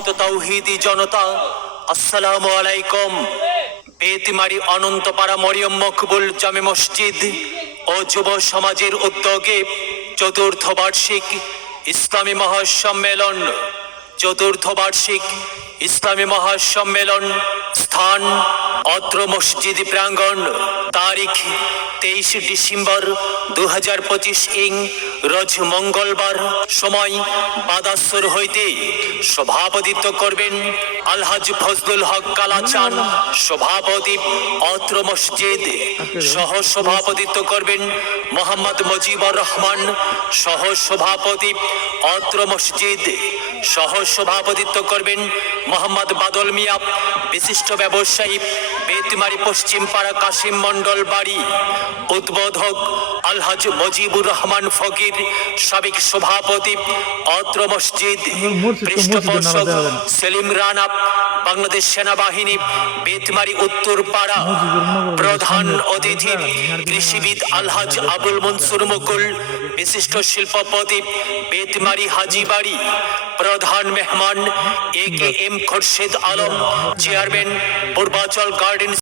তাওহীদি জনতা, আসসালামু আলাইকুম। বেতমারি অনন্তপাড়া মরিয়ম মকবুল জামে মসজিদ ও যুব সমাজের উদ্যোগে চতুর্থ বার্ষিক ইসলামী মহাসম্মেলন স্থান অত্র মসজিদ প্রাঙ্গণ। তারিখ 23 ডিসেম্বর 2025 ইং রোজ মঙ্গলবার। সময় বাদাসর হইতে। সভাপতিত্ব করবেন আলহাজ ফজলুল হক কালাচান, সভাপতি অত্র মসজিদ। সহ সভাপতিত্ব করবেন মোহাম্মদ মুজিবুর রহমান, সহ সভাপতি অত্র মসজিদ। সহ সভাপতিত্ব করবেন মোহাম্মদ বাদল মিয়া, বিশিষ্ট ব্যবসায়ী, বেতমারি পশ্চিম পাড়া কাশিম মন্ডল বাড়ি। উদ্বোধক আলহাজ মুজিবুর রহমান ফকির, সাবেক সভাপতি অত্র মসজিদ। পৃষ্ঠপোষক সেলিম রানা, বাংলাদেশ সেনাবাহিনী, বেতমারি উত্তর পাড়া। প্রধান অতিথি কৃষিবিদ আলহাজ আবুল মনসুর মুকুল, বিশিষ্ট শিল্পপতি, বেতমারি হাজিবাড়ি। প্রধান মেহমান AKM Khorshed Alam, chairman Purbachal garden